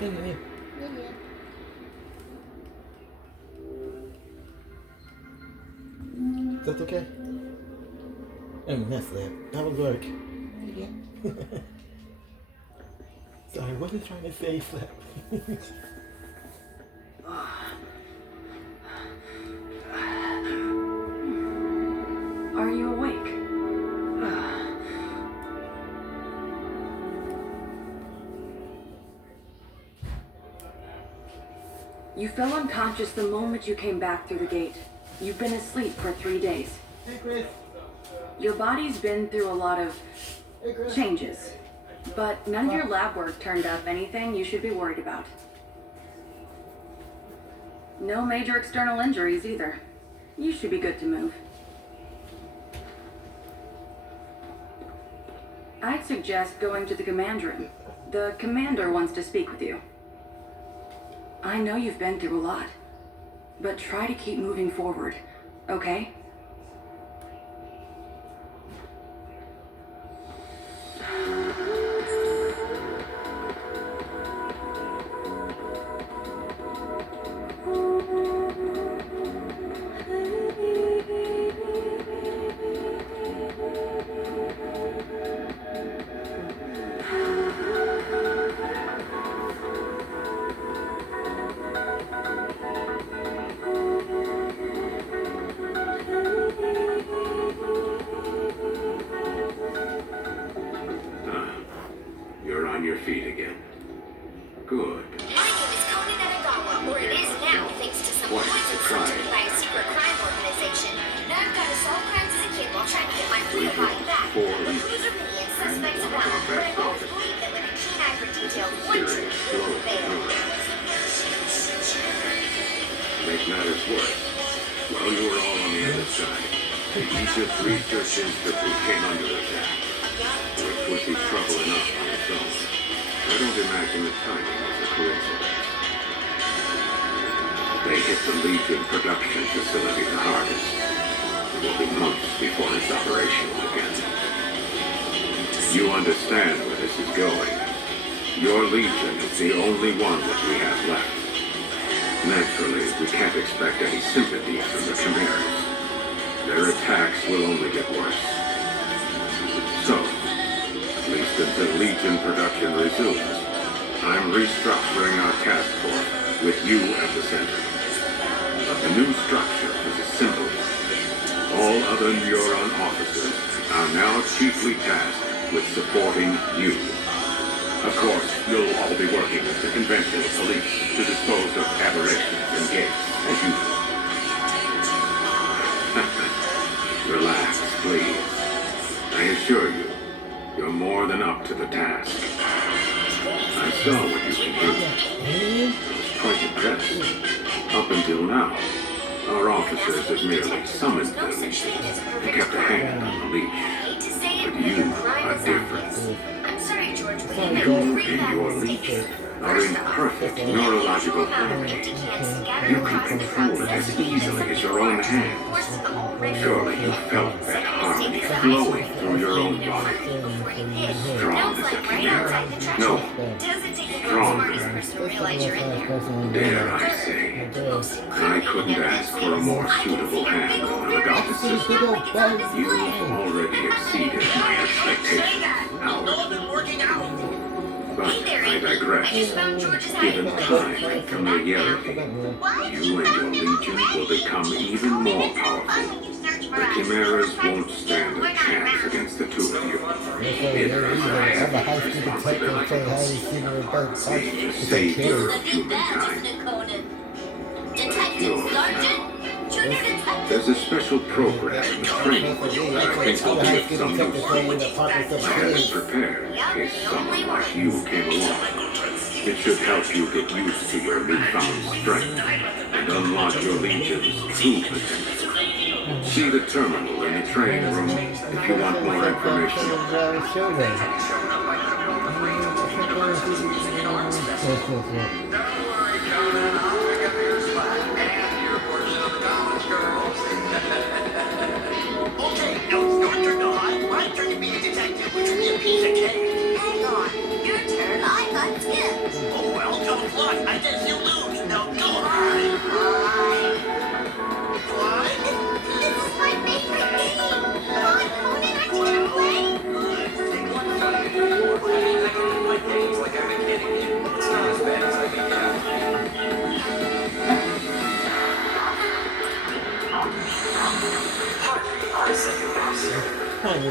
Yeah. That's okay. That's that. That would work. Yeah. Sorry, what are you trying to say, Flip? Are you awake? You fell unconscious the moment you came back through the gate. You've been asleep for 3 days. Hey, Chris. Your body's been through a lot of changes, but none of your lab work turned up anything you should be worried about. No major external injuries either. You should be good to move. I'd suggest going to the command room. The commander wants to speak with you. I know you've been through a lot, but try to keep moving forward, okay? You're on your feet again. Good. My name is Conan Aragawa, or it is now, thanks to some pointed surgery by a secret crime organization. Now I've got to solve crimes as a kid while trying to get my real body back. The clues are many and suspects abound, but I've always believed that with a keen eye for detail, one truth will prevail. Make matters worse. While you were all on the other side, the Egypt Research Institute came under attack, which would be trouble enough on its own. I don't imagine the timing was a coincidence. They hit the Legion production facility the hardest. It will be months before it's operational again. You understand where this is going. Your Legion is the only one that we have left. Naturally, we can't expect any sympathy from the Chimeras. Their attacks will only get worse. So, at least until Legion production resumes, I'm restructuring our task force with you at the center. But the new structure is a simple one. All other Neuron officers are now chiefly tasked with supporting you. Of course, you'll all be working with the conventional police to dispose of aberrations and gates, as usual. Relax, please. I assure you, you're more than up to the task. I saw what you can do. I was quite impressed. Up until now, our officers have merely summoned the Legion and kept a hand on the leash. But you are different. I'm sorry, George, but You and your Legion are in perfect neurological harmony. You can control it as easily as your own hand. Surely you felt that harmony flowing through your own body. Strong as a chimera. No, stronger. Dare I say, I couldn't ask for a more suitable hand on a adopted sister. You've already exceeded my expectations. But I digress. Given time and familiarity, you and your Legion will become even more powerful. The Chimeras won't stand a chance against the two of you. It is I have the responsibility the savior of humankind. Yours now. There's a special program in the training that I think will be of some use to you. I had it prepared in case someone like you came along. It should help you get used to your newfound strength and unlock your Legion's true potential. See the terminal in the training room if you want more information. Okay, now it's your turn to hide. My turn to be a detective, which will be a piece of cake. Hang on. Your turn. I got tips. Oh, well, come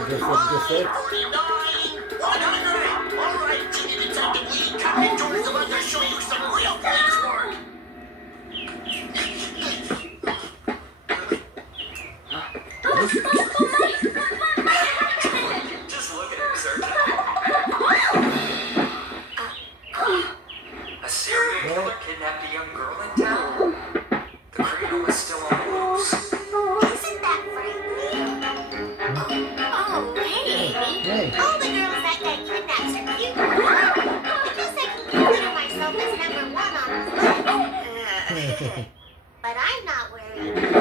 just said. 49, 100. All right, Junior Detective Lee, Captain Jordan's about to show you some real police work. Just look at him, Sergeant. A serial killer kidnapped a young girl in town. The criminal is still on the loose. Isn't that frightening? Oh, hey, Amy. Hey. All the girls that got kidnapped are cute. I guess I can consider myself as number one on the list. But I'm not worried. If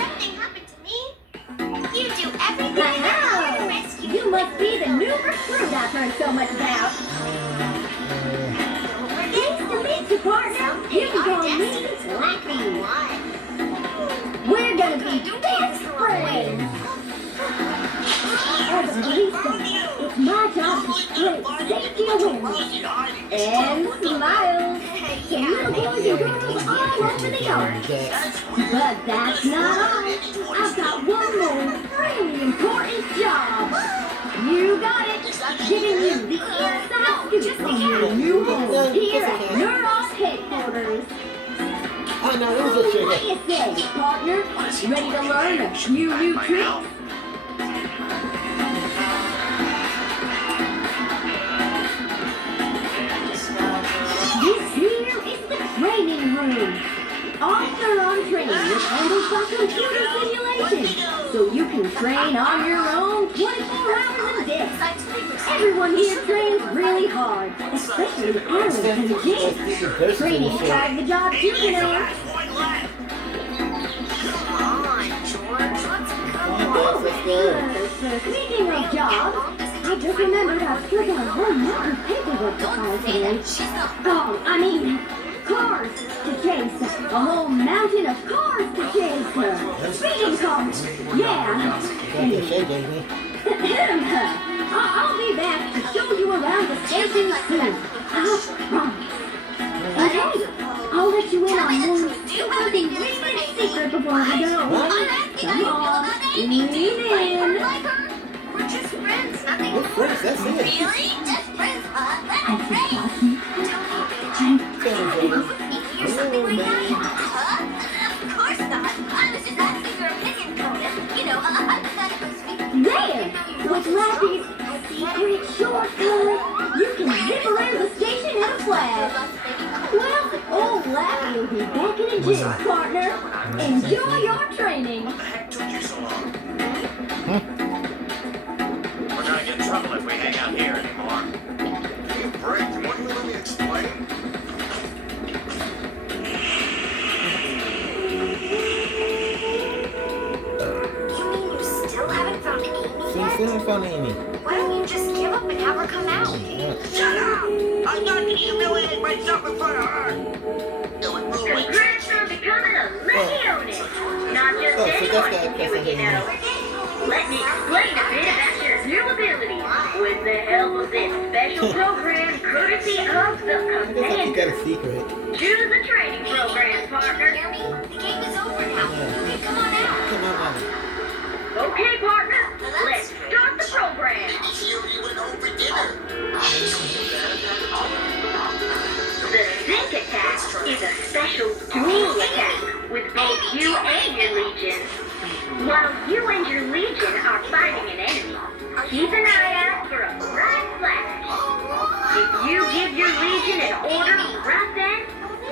something happened to me, you do everything in your power to rescue me. You must be the new recruit I've heard so much about. Nice to meet you, partner. You can call me Slappy. We're gonna be best friends. As a policeman, it's my job to spread safety awareness and smiles to little boys and girls all over the yard. But that's not all. I've got one more really important job. You got it. Giving you the inside scoop on your new home here at Neuron's headquarters. I know, it was a What chicken. do you say, partner? Ready to learn a few new tricks? This here is the training room. All neuron training is handled by computer simulation, so you can train on your own 24 hours a day. Everyone here trains really hard, especially the army and the gym. Training is part of the job too, you know. Come on, George. Let's go. Speaking of jobs, I just remembered I've still got a whole mountain of paperwork to file today. Oh, I mean, cars to chase. A whole mountain of cars to chase. Speeding cars. Yeah. That's what she gave me. I'll be back to show you around the station soon. I promise. And hey, I'll let you in on one super secret secret before I go. Come on, lean in. We're just friends, nothing What more. friends? That's it. Really? Just friends, huh? I That's great. forgot you. You're something like that? Huh? Of course not. I was just asking your opinion, Conan. You know, I thought it was sweet. There! With Lappy's secret shortcut, you can zip around the station in a flash. Well, old Lappy will be back in a jiff, partner. Enjoy your training. What the heck took you so long? We're gonna get in trouble if we hang out here anymore. Give me a break. Wouldn't you let me explain? You mean you still haven't found Amy See, yet? still haven't found Amy. Why don't you just give up and have her come out? Shut up! I'm not gonna humiliate myself in front of her! It would ruin my Congrats on becoming a Leonid. Not just Oh, so that's anyone the can do it, you person know. Let me explain a bit about your new abilities with the help of this special program courtesy of the I guess you got commander. a secret. Choose a training program, partner. Hear me? The game is over now. You can come on out. Come on now. Okay, partner, let's start the program. Here you went home for dinner. The Sync attack is a special dual attack with both you and your legion. While you and your legion are fighting an enemy, keep an eye out for a bright flash. If you give your legion an order right then,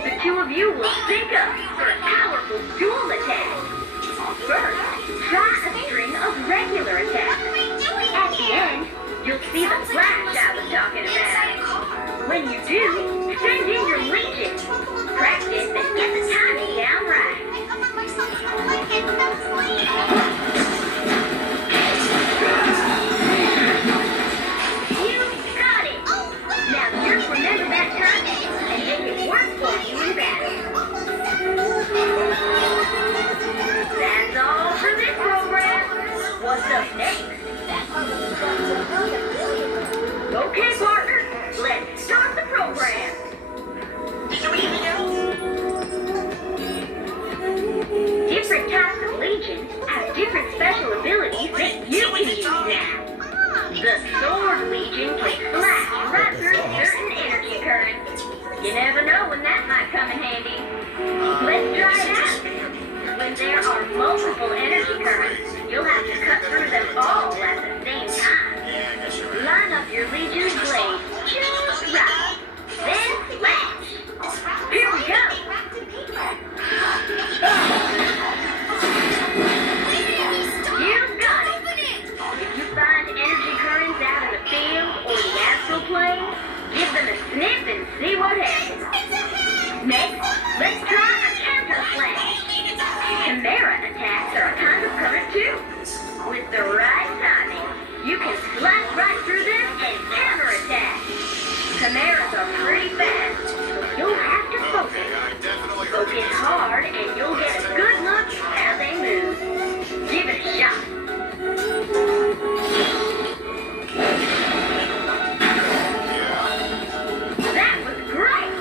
the two of you will sync up for a powerful dual attack. First, try a string of regular attacks. At the end, you'll see the flash I was talking about. When you do, send in your legion. Practice and get the timing down right. You got it! Now just remember that timing and make it work for you in battle. That's all for this program. What's up next? Okay, partner, let's start the program. Is there anything else? Different types of legions have different special abilities that you can use now. Sword Legion can slash right through certain energy currents. You never know when that might come in handy. Let's try it out. When there are multiple energy currents, you'll have to cut through them all at the same time. Line up your Legion's blade just right. Then slash. Here we go. You've got it. If you find energy currents out in the field or the astral plane, give them a sniff and see what happens. Next, let's try a counter slash. Chimera attacks are a kind of current too. With the right timing, you can slash right through them and counterattack. Chimeras are pretty fast, so you'll have to focus. Focus hard and you'll get a good look at how they move. Give it a shot. That was great!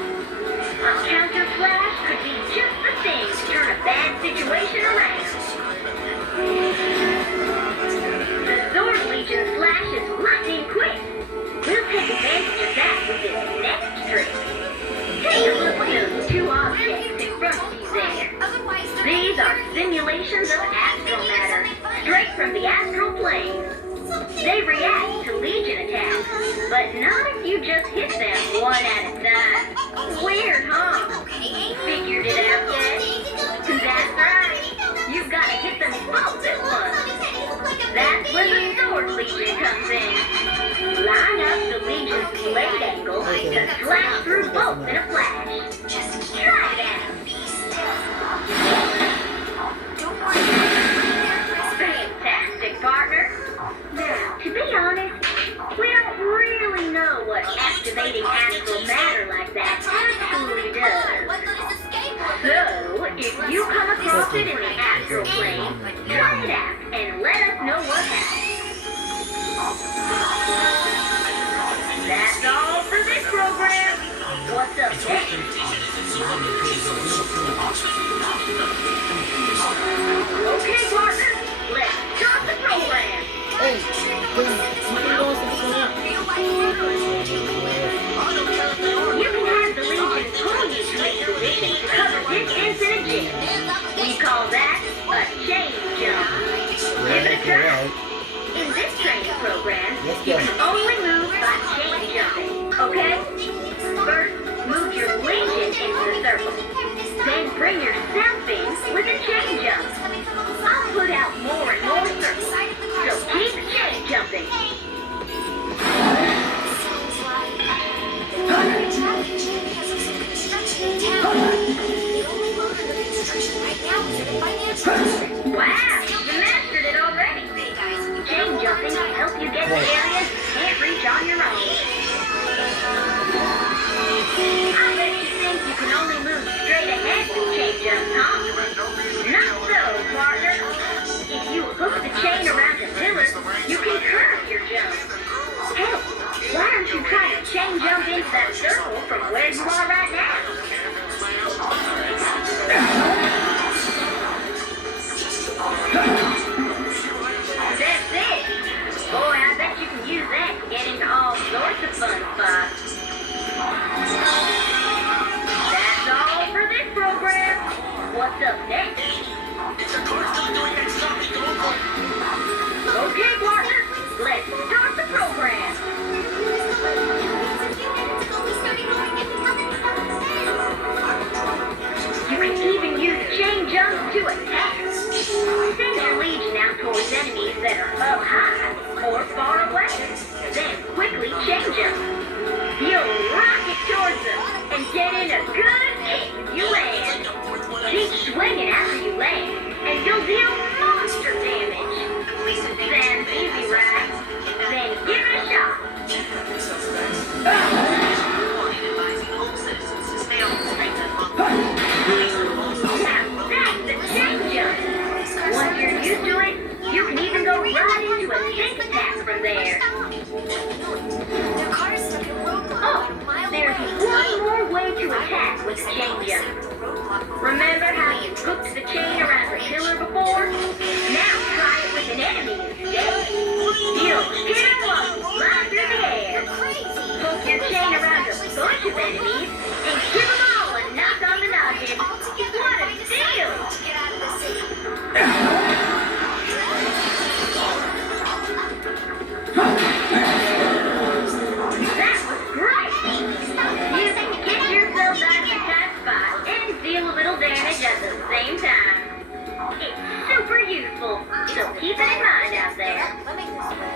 A counter flash could be just the thing to turn a bad situation around. The Sword Legion slash is lightning quick. We'll take advantage of that with this next trick. Take a look at those two objects in front of you there. These are simulations of astral matter, straight from the astral plane. They react to Legion attacks, but not if you just hit them one at a time. Weird, huh? Figured it out yet? That's right. You've got to hit them both at once. That's where the Sword Legion comes in. Line up the Legion's blade angle to slash through both in a flash. Try it out. Fantastic, partner. Now, to be honest, we don't really know what activating astral matter like that actually does. So, if you come across it in the astral plane, try it out and let us know what happens. That's all for this program. What's up next? Okay, partner, let's start the program. Hey, you can go something out. You can have the Legion pull you to its position to cover distance in a jig. We call that a chain jump. Give it a try. In this training program, you can only move by chain jumping, okay? First, move your Legion into the circle. Then bring yourself in with a chain jump. I'll put out more and more circles, so keep chain jumping. Wow, you mastered it already. Chain jumping can help you get to areas you can't reach on your own. I bet you think you can only move straight ahead with chain jumps, huh? Not so, partner. If you hook the chain around a pillar, you can curve your jump. Hey, why don't you try to chain jump into that circle from where you are right now? That's it. Boy, I bet you can use that to get into all sorts of fun spots. That's all for this program. What's up next? Okay, partner, let's start the program. You can even use chain jumps to attack. Send your Legion out towards enemies that are up high or far away. Then quickly chain jump. You'll rocket towards them and get in a good kick if you land. Keep swinging after you land, and you'll deal monster damage. Sounds easy, right? Then give it a shot. Now that's the chain jump. Once you're used to it, you can even go right into a sneak attack from there. Oh, there's one more way to attack with a chain jump. Remember how you hooked the chain around the pillar before? Now try it with an enemy instead. You'll get them up bunch of enemies and give them all a knock on the noggin. What a deal! To get out of the city. That was great! You can get yourself out of a tight spot and deal a little damage at the same time. It's super useful, so keep it in mind out there. Let me this way.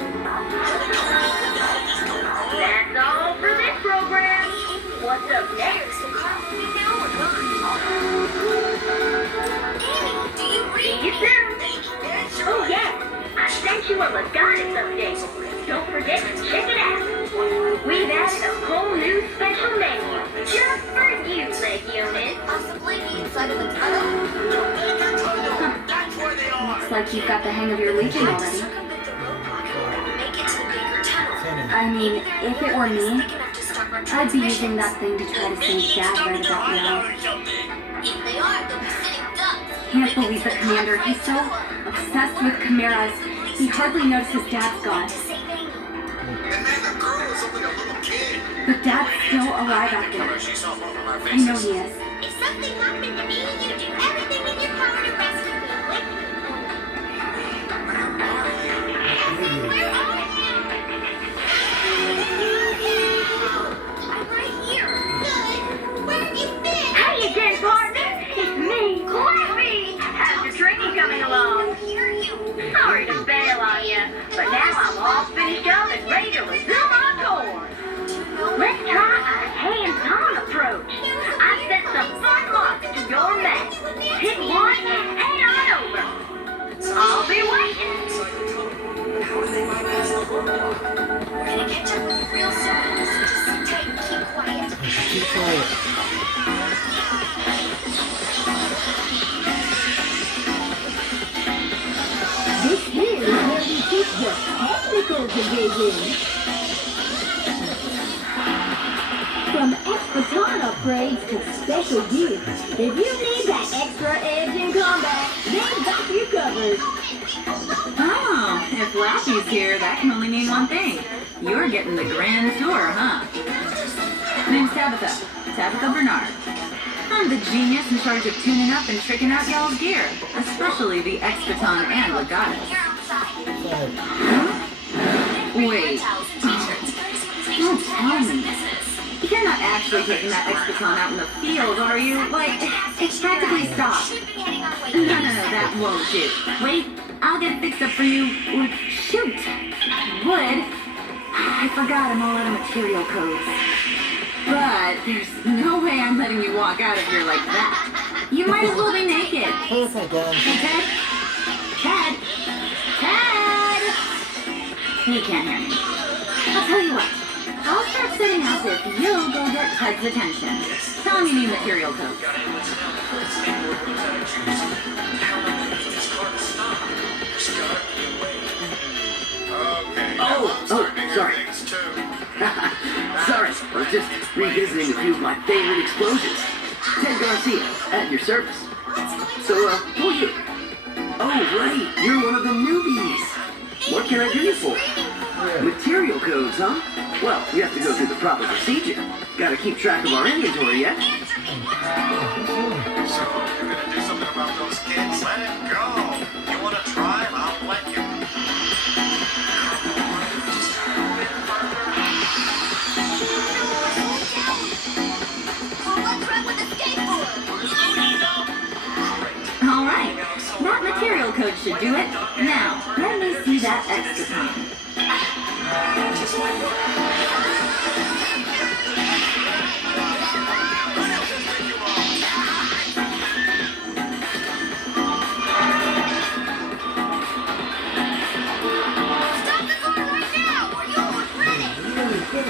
That's all for this program. What's up next? So car moving now or not? Amy, do you See read? you soon. Oh yeah, I sent you a Legatus update. Don't forget to check it out. We've added a whole new special menu just for you, Legionist. Possibly the inside of the tunnel? That's where they are. Looks like you've got the hang of your legion Have to already. circumvent the roadblock and make it to the bigger tunnel. I mean, if it were me, Big enough to start our I'd be using transmissions. that thing to try to save Dad right about now. If they are, they'll be sitting ducks. Can't believe the commander. He's so obsessed with chimeras. He hardly notices Dad's gone. Save Amy. And then the girl is only a little kid. But Dad's still alive out there. She's all over our I know faces. he is. If something happened to me, you do everything in your power to rescue me. Where are you? I'm right here. Good. Where have you been? Hey again, partner. It's me, Cliffy. How's your training coming along? I hear you. Sorry to bail on you, but now I'm all finished up and ready to resume our tour. Let's try a hands-on approach. I set some fun marks to your map. Hit one and head on over. I'll be waiting. We're gonna catch up with you real soon. So just sit tight and keep quiet. Keep quiet. This here is where we teach the technical division. From X-Baton upgrades to special gear, if you need that extra edge in combat, they've got you covered. Oh, if Laffy's here, that can only mean one thing. You're getting the grand tour, huh? Name's Tabitha. Tabitha Bernard. I'm the genius in charge of tuning up and tricking out y'all's gear, especially the X-Baton and Legatus. You're outside. Wait. T-shirts. Don't tell me. You're not actually taking that X-Baton out in the field, are you? Like, it's practically stopped. Should be heading our way. No, that won't do. Wait, I'll get it fixed up for you. Shoot. Wood. I forgot I'm all out of material codes. But there's no way I'm letting you walk out of here like that. You might as well be naked. Perfect, guys. Hey, Ted? Ted? Ted! He can't hear me. I'll tell you what. I'll start setting out if you'll go get Ted's attention. Tell him you need material codes. Oh, sorry. Sorry, I was just revisiting a few of my favorite explosions. Ted Garcia, at your service. So, who are you? Oh, right, you're one of the newbies. What can I do you for? Material codes, huh? Well, we have to go through the proper procedure. Gotta keep track of our inventory, yeah? So, you're gonna do something about those kids? Let it go. You wanna try? I'll let you. All right, that material code should do it. Now, let me see that X-Baton.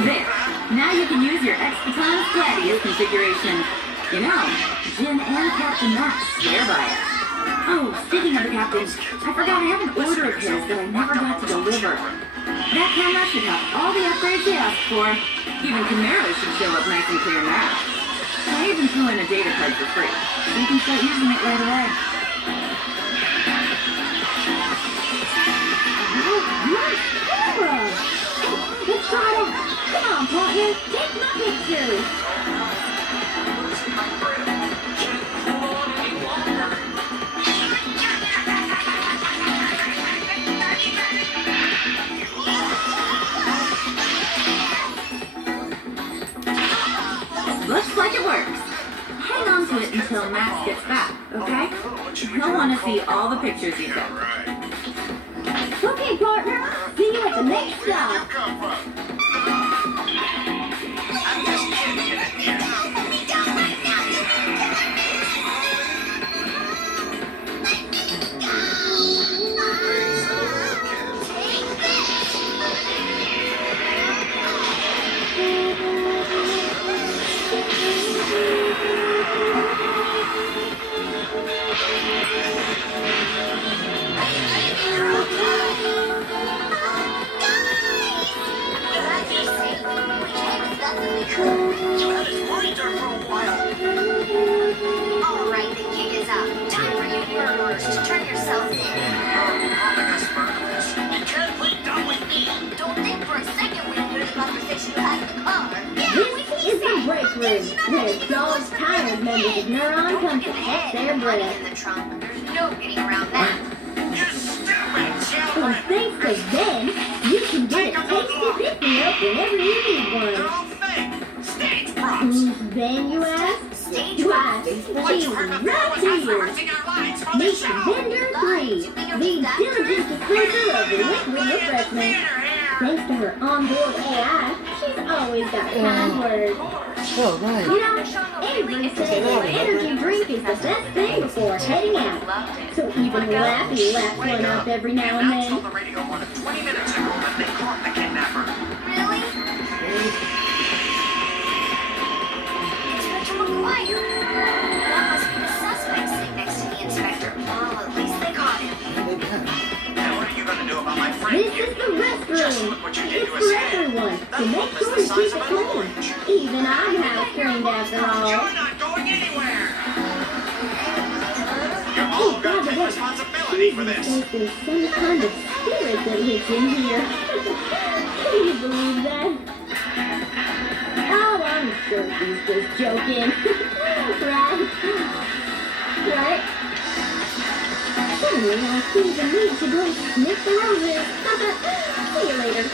There. Now you can use your X-Baton Gladius configuration. You know, Jin and Captain Max swear by it. Oh, speaking of the captain, I forgot I have an order of his that I never got to deliver. That camera should have all the upgrades he asked for. Even Chimera should show up nice and clear now. I even threw in a data card for free, so you can start using it right away. Nice camera! Hey, let's try it out. Come on, partner, take my picture. Losing my grip. Can't hold on any longer. Looks like it works. Hang on to it until Max gets back, okay? He'll want to see all the pictures you took. Okay, partner. See you at the next stop. I'm just kidding in here. You had us worried there for a while. Alright, the gig is up. Time for you murderers to turn yourselves in. You can't play dumb with me. Don't think for a second we don't hear the conversation you had in the car. This is the break room, where dogs tired members of Neuron come to catch their Money breath. in the trunk. There's no getting around that. You stupid And children. thanks to them, you can get a tasty pick-me-up whenever you need They're one. all fake. Stage props. Who's Ben, you ask? Stage Why, right. she's right here. Meet Vendor 3, the diligent dispenser of liquid refreshment. Thanks to her onboard AI, she's always got kind words. Oh, right. You know, Avery says an energy drink is the best thing before heading out. So even Lappy laps one up every now and then. on the radio more than 20 minutes ago that they caught the kidnapper. Really? Inspector McGuire. That must be the suspect sitting next to the inspector. Well, at least they caught him. Now what are you gonna do about my friend This here? is the restroom. Look what you did It's to for his head. everyone, so make sure to keep it clean. Even I'm house trained after all. You're not going anywhere. You're Oh, all gonna by the take way, responsibility for this. there's some kind of spirit that lives in here. Can you believe that? Oh, I'm sure he's just joking. Right? Right? Suddenly, I see the need to go sniff the roses. See you later.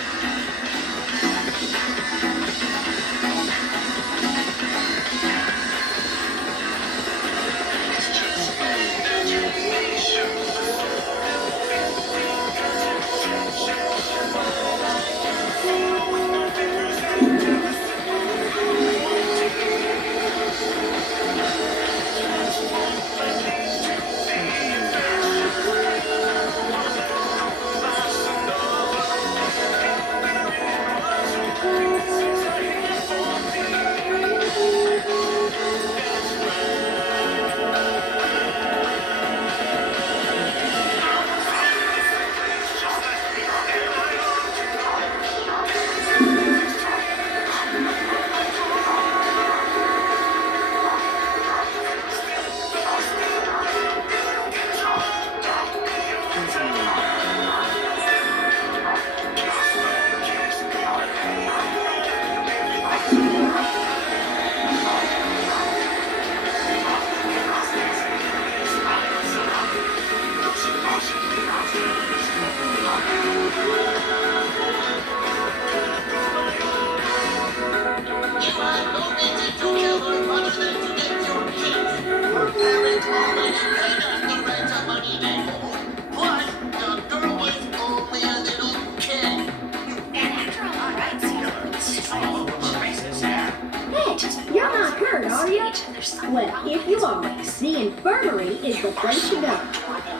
Well, if you are, the infirmary is the place to go.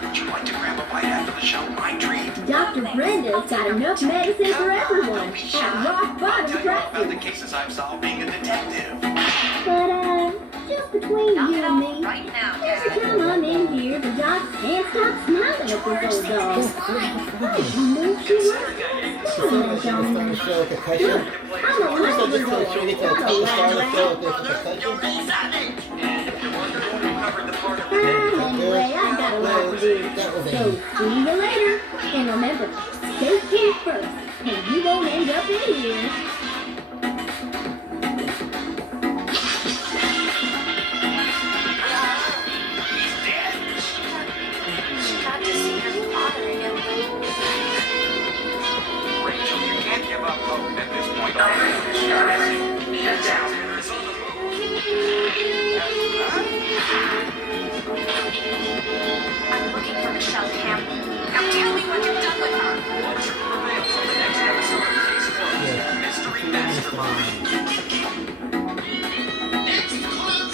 Would you like to grab a bite after the show? I dream. Dr. Brenda's got enough medicine for everyone at rock bottom About the prices. cases I've solved being a detective. But, just between you and me, Right now, every time I'm in here, the doc can't stop smiling at this old dog. I didn't know she was smiling on me. to show like a pressure. I'm a First I just Labrador, want to show you not a the start of lab the rat. pressure. Anyway, I got a lot to do. So, see you later. And remember, safety first, and you won't end up in here.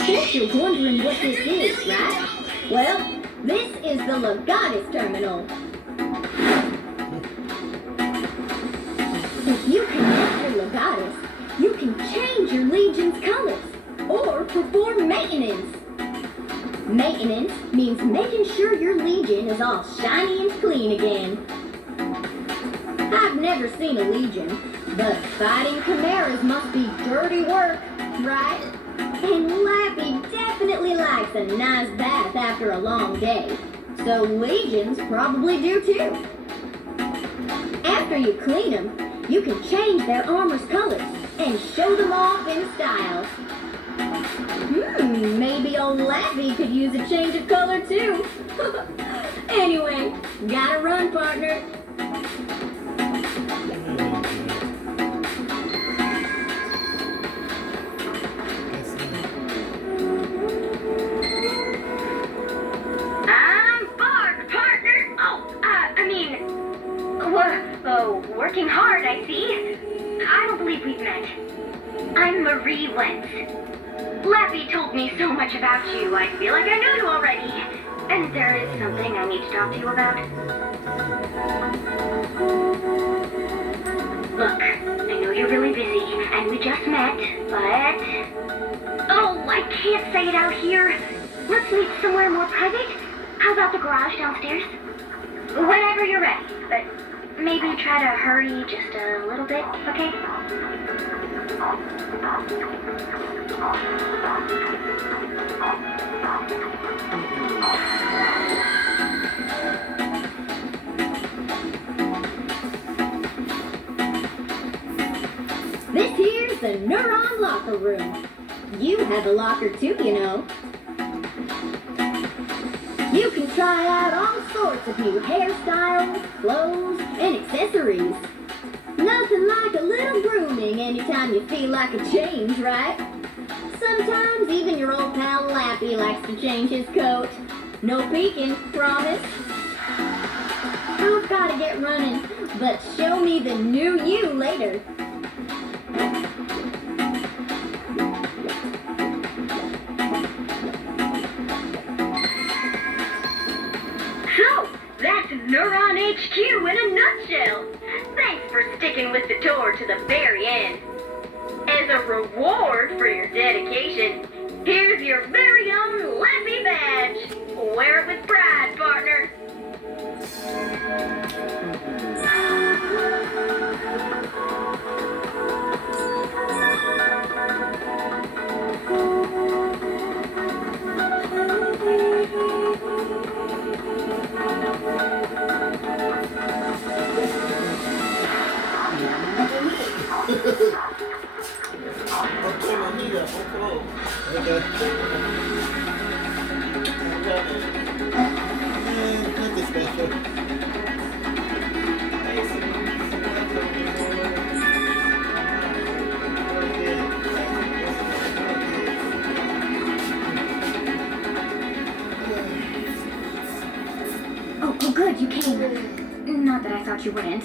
Guess you're wondering what this is, right? Well, this is the Legatus terminal. If you connect your Legatus, you can change your Legion's colors or perform maintenance. Maintenance means making sure your Legion is all shiny and clean again. I've never seen a Legion, but fighting chimeras must be dirty work, right? And Lappy definitely likes a nice bath after a long day, so Legions probably do too. After you clean them, you can change their armor's colors and show them off in style. Maybe old Lappy could use a change of color too. Anyway, gotta run, partner. Working hard, I see. I don't believe we've met. I'm Marie Wentz. Lappy told me so much about you, I feel like I know you already. And there is something I need to talk to you about. Look, I know you're really busy, and we just met, but... Oh, I can't say it out here. Let's meet somewhere more private. How about the garage downstairs? Whenever you're ready, but... maybe try to hurry just a little bit, okay? This here's the Neuron Locker Room. You have a locker too, you know. You can try out all sorts of new hairstyles, clothes, and accessories. Nothing like a little grooming anytime you feel like a change, right? Sometimes even your old pal Lappy likes to change his coat. No peeking, promise. I've gotta get running, but show me the new you later. So, that's Neuron HQ in a nutshell. Thanks for sticking with the tour to the very end. As a reward for your dedication, here's your very own Lappy badge. Wear it with pride, partner. Nothing special. Oh, good, you came. Not that I thought you wouldn't.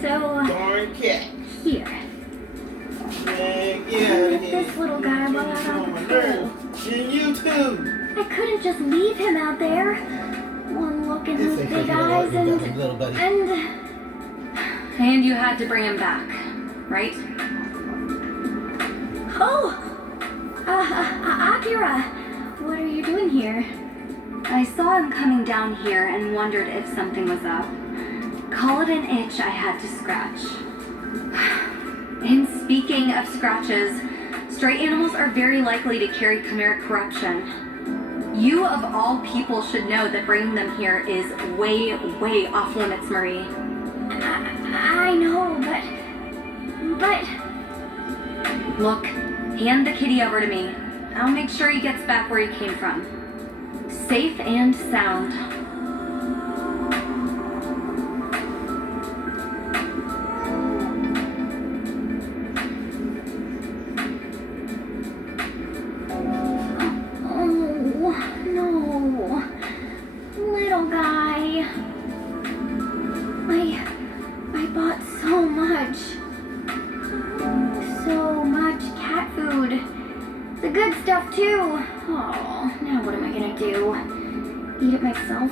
So... Darn cat. Here. Yeah, This little guy while out on the patrol. And you too. I couldn't just leave him out there. One look in those big eyes And you had to bring him back, right? Oh! Akira! What are you doing here? I saw him coming down here and wondered if something was up. Call it an itch I had to scratch. And speaking of scratches, stray animals are very likely to carry chimeric corruption. You of all people should know that bringing them here is way, way off limits, Marie. I know, but... Look, hand the kitty over to me. I'll make sure he gets back where he came from. Safe and sound. Little guy. too. Oh, now what am I gonna do? Eat it myself?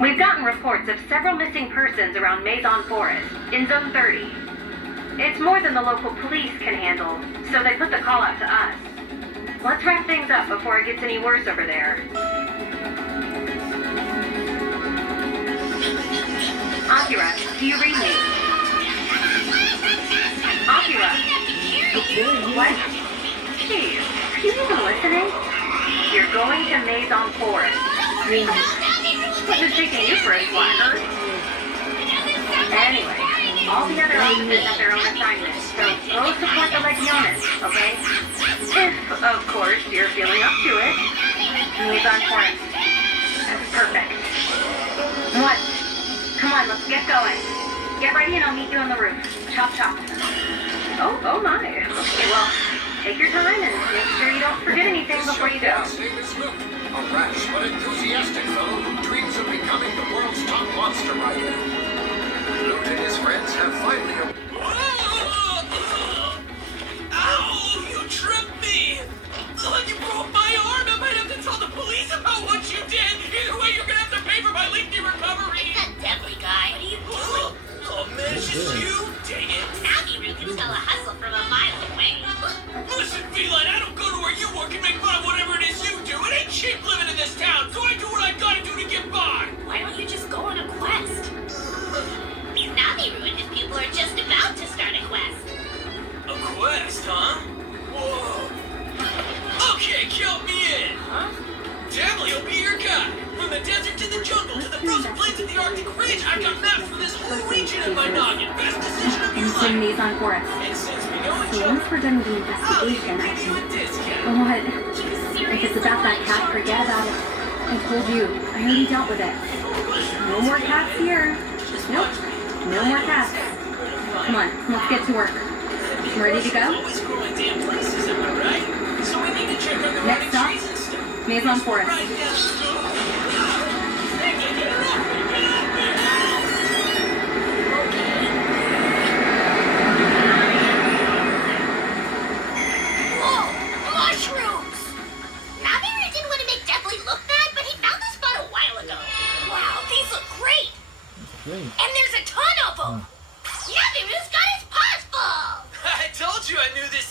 We've gotten reports of several missing persons around Maison Forest, in Zone 30. It's more than the local police can handle, so they put the call out to us. Let's wrap things up before it gets any worse over there. Akira, do you read me? Akira! What? Jeez, are you even listening? You're going to Maison Forest. Wasn't taking you for a slacker. Anyway, all the other officers have their own assignments, so go support the Legiones, okay? If, of course, you're feeling up to it. Maison Forest. That's perfect. What? Come on, let's get going. Get ready and I'll meet you on the roof. Chop chop. Oh my. Okay, well, take your time and make sure you don't forget anything before you go. His name is Luke, a rash but enthusiastic fellow who dreams of becoming the world's top monster rider. Luke and his friends have finally... Ow! You tripped me! You broke my arm! I might have to tell the police about what you did! Either way, you're gonna have to pay for my lengthy recovery! That Deadly guy, what are you doing? Oh man, it's just you? Dang it! Navi Roo can smell a hustle from a mile away. Listen, Feline, I don't go to where you work and make fun of whatever it is you do. It ain't cheap living in this town, so I do what I gotta do to get by. Why don't you just go on a quest? Navi Roo and his people are just about to start a quest. A quest, huh? Whoa. Okay, count me in. Huh? Definitely will be your guide. From the desert to the jungle to the frozen plains of the Arctic Ridge, I've got maps for this whole region in my noggin. Best decision of your It's in life. Maison Forest. And since we know each So other, once we're done with the I'll investigation, even I give you a can... discount. What? If it's about that cat, forget about it. I told you, I already dealt with it. No more cats here. Nope. No more cats. Come on, let's get to work. Ready to go? Always growing damn places, am I right? So we need to check on the Next stop, trees and stuff. Maison Forest. Right now. Whoa! Mushrooms! Navi Roo didn't want to make Deadly look bad, but he found this spot a while ago. Wow, these look great! Great. And there's a ton of them! Navi Roo's got his paws full! I told you I knew this